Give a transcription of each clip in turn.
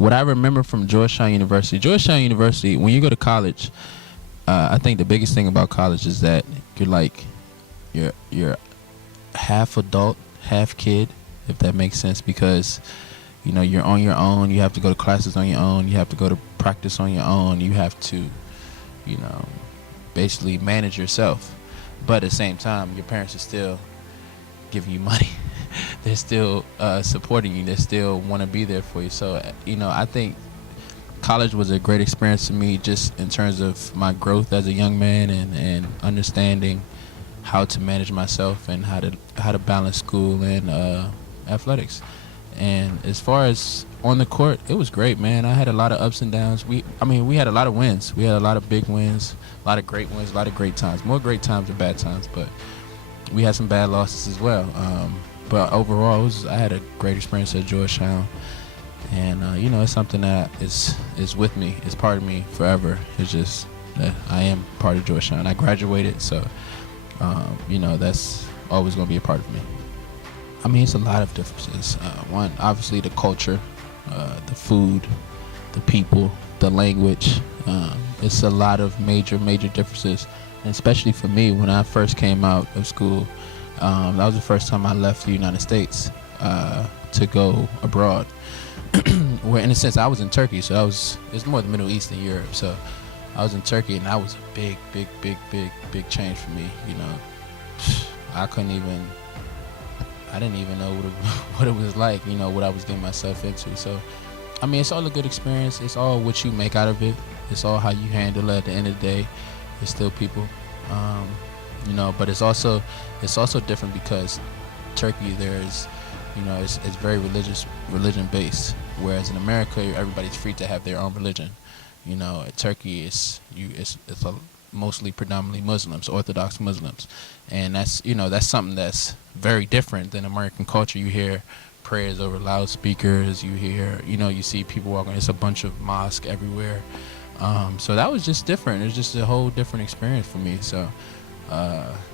what I remember from Georgetown University, when you go to college, I think the biggest thing about college is that you're half adult, half kid, if that makes sense, because you're on your own. You have to go to classes on your own. You have to go to practice on your own. You have to, basically manage yourself. But at the same time, your parents are still giving you money. They're still supporting you. They still want to be there for you. So, I think college was a great experience to me, just in terms of my growth as a young man and understanding how to manage myself and how to balance school and athletics. And as far as on the court, it was great, man. I had a lot of ups and downs. We had a lot of wins. We had a lot of big wins, a lot of great wins, a lot of great times. More great times than bad times, but we had some bad losses as well. But overall, I had a great experience at Georgetown. And, it's something that is with me. It's part of me forever. It's just that I am part of Georgetown. I graduated, so, that's always going to be a part of me. It's a lot of differences. One, obviously the culture, the food, the people, the language. It's a lot of major differences. And especially for me, when I first came out of school, that was the first time I left the United States to go abroad. Where, in a sense, I was in Turkey, so it's more the Middle East than Europe. So I was in Turkey, and that was a big change for me. I didn't even know what it was like, what I was getting myself into. So, it's all a good experience. It's all what you make out of it. It's all how you handle it at the end of the day. It's still people, but it's also different because Turkey, there's, it's very religion based. Whereas in America, everybody's free to have their own religion. At Turkey, it's mostly predominantly Muslims, Orthodox Muslims. And that's something that's very different than American culture. You hear prayers over loudspeakers. You hear, you see people walking. It's a bunch of mosques everywhere. So that was just different. It was just a whole different experience for me. So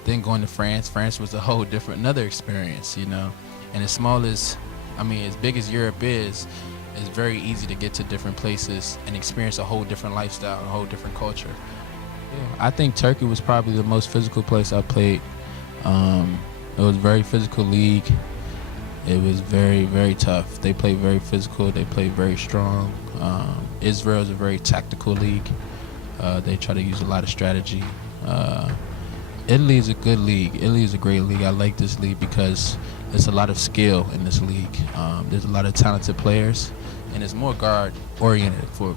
then going to France was a whole another experience, And as small as, as big as Europe is, it's very easy to get to different places and experience a whole different lifestyle, a whole different culture. Yeah, I think Turkey was probably the most physical place I played. It was a very physical league. It was very tough. They play very physical. They play very strong. Israel is a very tactical league. They try to use a lot of strategy. Italy is a good league. Italy is a great league. I like this league because there's a lot of skill in this league. There's a lot of talented players, and it's more guard oriented for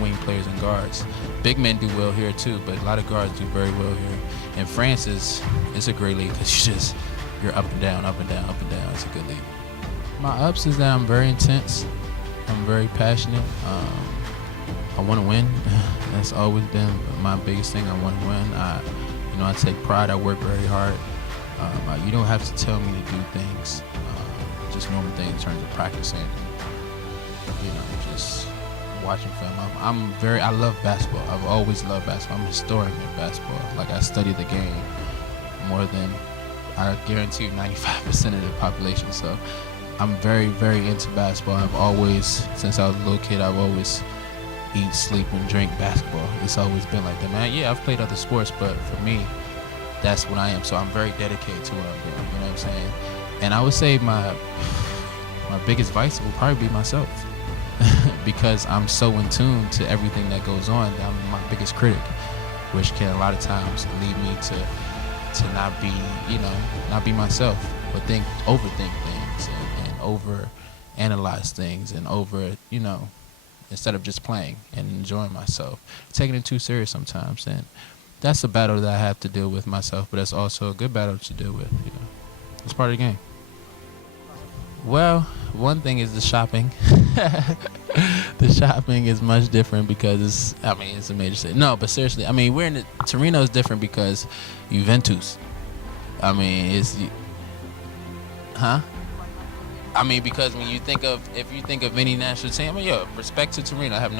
wing players and guards. Big men do well here too, but a lot of guards do very well here. And France it's a great league because you're up and down, up and down, up and down. It's a good league. My ups is that I'm very intense. I'm very passionate. I want to win. That's always been my biggest thing. I want to win. I take pride. I work very hard. You don't have to tell me to do things. Just normal things in terms of practicing. Just watching film. I love basketball. I've always loved basketball. I'm a historian in basketball. Like, I study the game more than I guarantee 95% of the population. So I'm very into basketball. I've always, since I was a little kid, I've always eat, sleep, and drink basketball. It's always been like that, man. Yeah, I've played other sports, but for me, that's what I am. So I'm very dedicated to what I'm doing. You know what I'm saying? And I would say my biggest vice will probably be myself. Because I'm so in tune to everything that goes on. I'm my biggest critic, which can a lot of times lead me to not be myself, but overthink things and over analyze things and instead of just playing and enjoying myself, taking it too serious sometimes. And that's a battle that I have to deal with myself, but that's also a good battle to deal with. It's part of the game. Well, one thing is the shopping. The shopping is much different because it's a major city. No, but seriously, Torino is different because Juventus. Because when if you think of any national team, respect to Torino. I have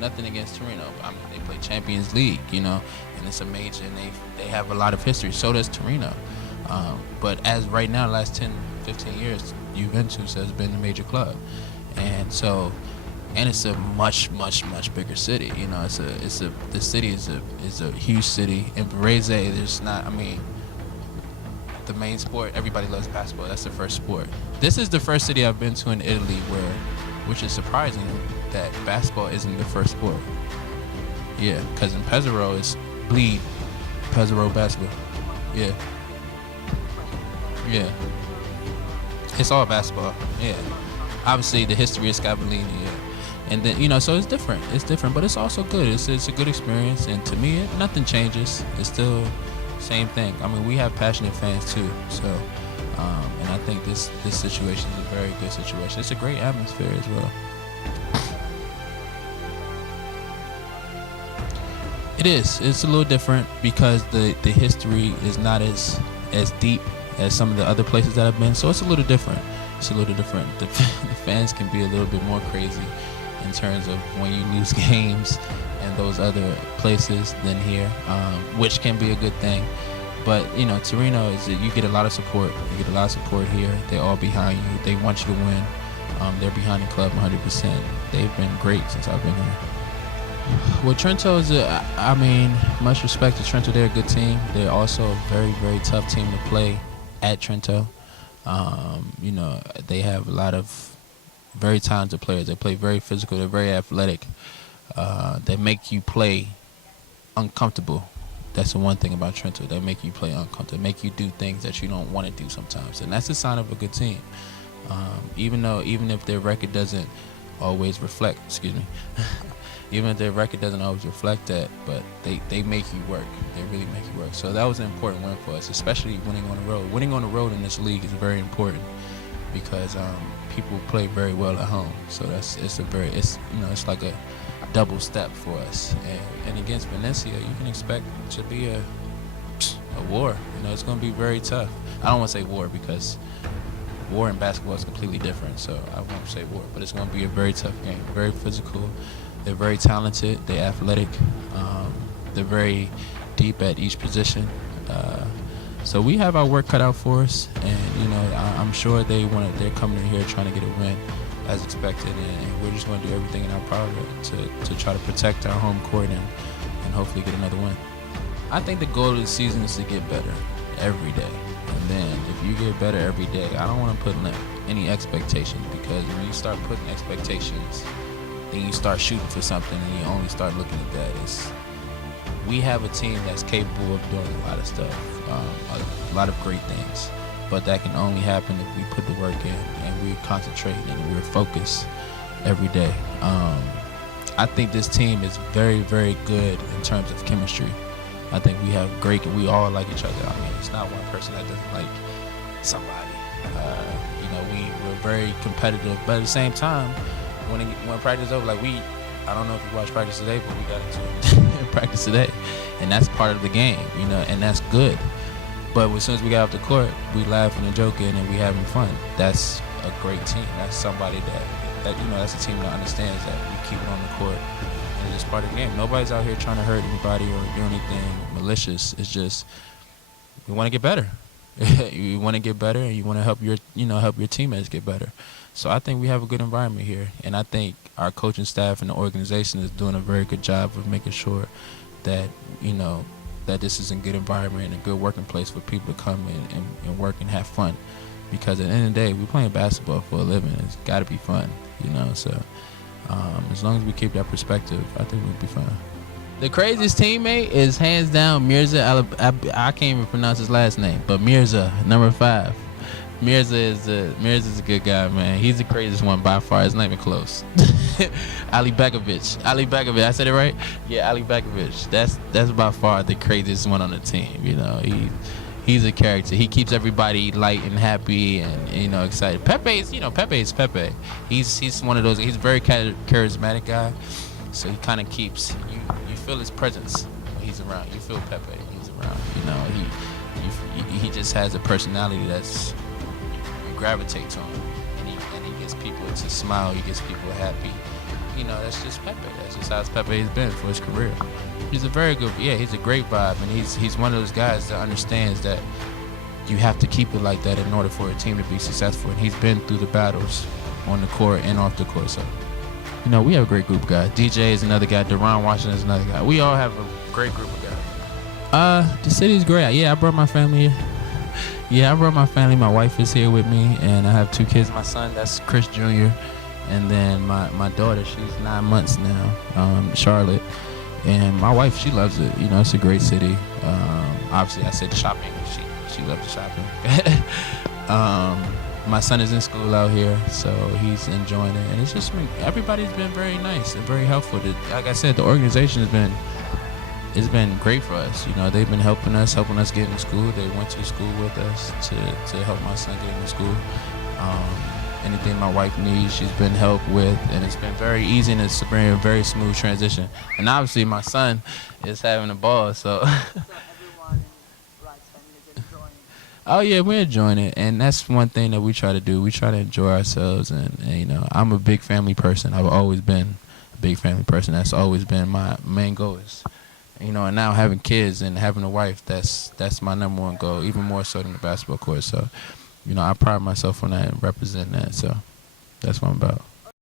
nothing against Torino. They play Champions League, and it's a major, and they have a lot of history. So does Torino. But as right now, the last 10, 15 years, Juventus has been a major club. And so and it's a much bigger city. You know, the city is a huge city. In Venezia, there's not. I mean, the main sport, everybody loves basketball. That's the first sport. This is the first city I've been to in Italy which is surprising, that basketball isn't the first sport. Yeah, because in Pesaro it's bleed Pesaro basketball. Yeah. Yeah. It's all basketball. Yeah. Obviously the history is Scavellini. Yeah. And then, you know, so it's different. It's different, but it's also good. It's a good experience, and to me, nothing changes. It's still same thing. I mean, we have passionate fans too. So, and I think this situation is a very good situation. It's a great atmosphere as well. It is. It's a little different because the history is not as deep as some of the other places that I've been. So it's a little different. It's a little different. The fans can be a little bit more crazy in terms of when you lose games and those other places than here, which can be a good thing. But, you know, Torino is you get a lot of support. You get a lot of support here. They're all behind you. They want you to win. They're behind the club 100%. They've been great since I've been here. Well, Trento is I mean, much respect to Trento. They're a good team. They're also a very, very tough team to play at Trento. You know, they have a lot of very talented players. They play very physical. They're very athletic. They make you play uncomfortable. That's the one thing about Trento. They make you play uncomfortable. They make you do things that you don't want to do sometimes, and that's a sign of a good team. Even if their record doesn't always reflect, even if their record doesn't always reflect that, but they make you work. They really make you work. So that was an important win for us, especially winning on the road. Winning on the road in this league is very important because people play very well at home. So it's like a double step for us. And against Venezia, you can expect it to be a war. You know, it's going to be very tough. I don't want to say war because war in basketball is completely different. So I won't say war, but it's going to be a very tough game. Very physical. They're very talented. They're athletic. They're very deep at each position. So we have our work cut out for us, and you know, I'm sure they're coming in here trying to get a win as expected, and we're just going to do everything in our power to try to protect our home court and hopefully get another win. I think the goal of the season is to get better every day, and then if you get better every day, I don't want to put any expectations, because when you start putting expectations, then you start shooting for something and you only start looking at that. We have a team that's capable of doing a lot of stuff, a lot of great things, but that can only happen if we put the work in and we concentrate and we're focused every day. I think this team is very, very good in terms of chemistry. I think we all like each other. I mean, it's not one person that doesn't like somebody. You know, we're very competitive, but at the same time, when practice is over, like I don't know if you watched practice today, but we got into practice today, and that's part of the game, you know, and that's good. But as soon as we got off the court, we laughing and joking and we having fun. That's a great team. That's somebody that you know, that's a team that understands that we keep it on the court, and it's just part of the game. Nobody's out here trying to hurt anybody or do anything malicious. It's just we want to get better. You want to get better, and you want to help your teammates get better. So I think we have a good environment here, and I think our coaching staff and the organization is doing a very good job of making sure that, you know, that this is a good environment and a good working place for people to come in and work and have fun. Because at the end of the day, we're playing basketball for a living. It's got to be fun, you know. So as long as we keep that perspective, I think we'll be fine. The craziest teammate is hands down Mirza. I can't even pronounce his last name, but Mirza, number 5. Mirza's a good guy, man. He's the craziest one by far. It's not even close. Ali Begovic. I said it right? Yeah, Ali Begovic. That's by far the craziest one on the team. You know, he's a character. He keeps everybody light and happy and, you know, excited. Pepe is Pepe. He's one of those. He's a very charismatic guy. So he kind of keeps you feel his presence when he's around. You feel Pepe when he's around. You know, he just has a personality that's gravitate to him, and he gets people to smile. He gets people happy. You know, that's just Pepe. That's just how Pepe has been for his career. He's a very good, he's a great vibe, and he's one of those guys that understands that you have to keep it like that in order for a team to be successful. And he's been through the battles on the court and off the court. So You know, we have a great group of guys. DJ is another guy. Deron Washington is another guy. We all have a great group of guys. The city's great. Yeah, I brought my family here. Yeah, I brought my family. My wife is here with me, and I have 2 kids. My son, that's Chris Jr., and then my daughter, she's 9 months now, Charlotte. And my wife, she loves it. You know, it's a great city. Obviously, I said shopping. She loves shopping. My son is in school out here, so he's enjoying it. And it's just, everybody's been very nice and very helpful. Like I said, the organization has been great for us. You know, they've been helping us get into school. They went to school with us to help my son get into school. Anything my wife needs, she's been helped with, and it's been very easy, and it's been a very smooth transition. And obviously, my son is having a ball, so. So everyone in Wright's family is enjoying it. Oh yeah, we're enjoying it, and that's one thing that we try to do. We try to enjoy ourselves, and you know, I'm a big family person. I've always been a big family person. That's always been my main goal. You know, and now having kids and having a wife, that's my number one goal, even more so than the basketball court. So, you know, I pride myself on that and represent that. So that's what I'm about.